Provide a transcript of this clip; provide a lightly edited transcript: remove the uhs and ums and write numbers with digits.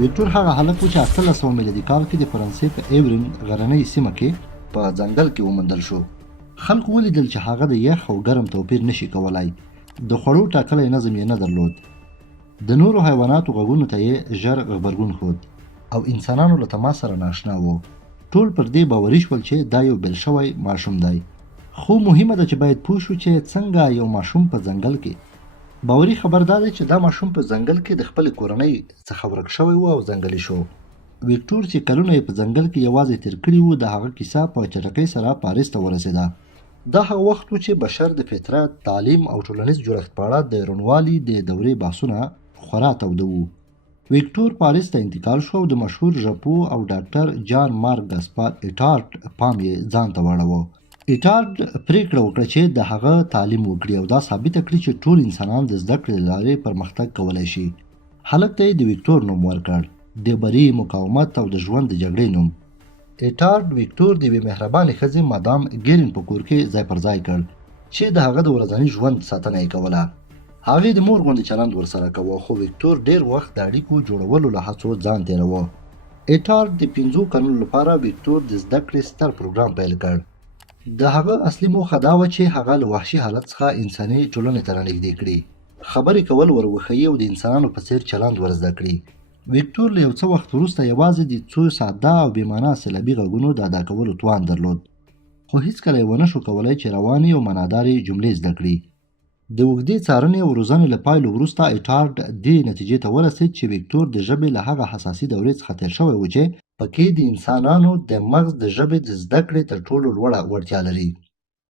ویکټور هغه هلک و چې 1800 میلادي کال کې د فرانسې په ایورین غرنۍ سیمه کې په ځنګل کې وموندل شو. خلکو ولیدل چې هغه د یخ او ګرم توپیر نشي کولای. د خوړو ټاکلی نظم یې نه درلود. د نورو حیواناتو غږونو ته یې ژر غبرګون ښود او انسانانو له تماس سره ناشنا وو. ټول پر دې باوري شول چې دا یو بېل شوی ماشوم دی. خو مهمه ده چې باید پوه شو چې څنګه یو ماشوم په ځنګل کې. باوري خبر دا دی چې دا ماشوم په ځنګل کې د خپلې کورنۍ څخه ورک شوی و او ځنګلي شو. ویکټور چې کلونه یې په ځنګل کې یوازې تېر کړي وو، د هغه کیسه په چټکۍ سره پاریس ته ورسېده. دا هغه وخت و چې بشر د فطرت، تعلیم او ټولنیز جوړښت په اړه د روڼوالي د دورې بحثونه خورا توده وو. ویکټور پاریس ته انتقال شو او د مشهور ژبو او ډاکټر جان مارک ګاسپار ایټارډ پام یې ځان ته واړاوه. ایټارډ پریکړه وکړه چې د هغه تعلیم وکړي او دا ثابته کړي چې ټول انسانان د زده کړې له لارې پرمختګ کولی شي. هلک ته یې د ویکټور نوم ورکړ، د بري، مقاومت او د ژوند د جګړې نوم. ایټارډ ویکټور د یوې مهربانې ښځې مادام ګیرین په کور کې ځای پر ځای کړ چې د هغه د ورځني ژوند ساتنه یې کوله. هغې د مور غوندې چلند ورسره کوه، خو ویکټور ډېر وخت د اړیکو جوړولو له هڅو ځان تېروه. ایټارډ د 5 کلونو لپاره ویکټور د زده کړې ستر پروګرام پیل کړ. د هغه اصلي موخه دا وه چې هغه له وحشي حالت څخه انساني ټولنې ته رانږدې کړي، خبرې کول ور وښیي او د انسانانو په څېر چلند ور زده کړي. ویکټور له یو څه وخت وروسته یوازې د څو ساده او بېمعنا سیلابي غږونو د ادا کولو توان درلود، خو هیڅکله یې ونه شو کولی چې روانې او معنادارې جملې زده کړي. د اوږدې څارنې او روزنې له پایلو وروسته ایټارډ دې نتیجې ته ورسېد چې ویکټور د ژبې له هغه حساسي دورې څخه تېر شوی و چې پکې د انسانانو د مغز د ژبې د زده کړې تر ټولو لوړه وړتیا لري.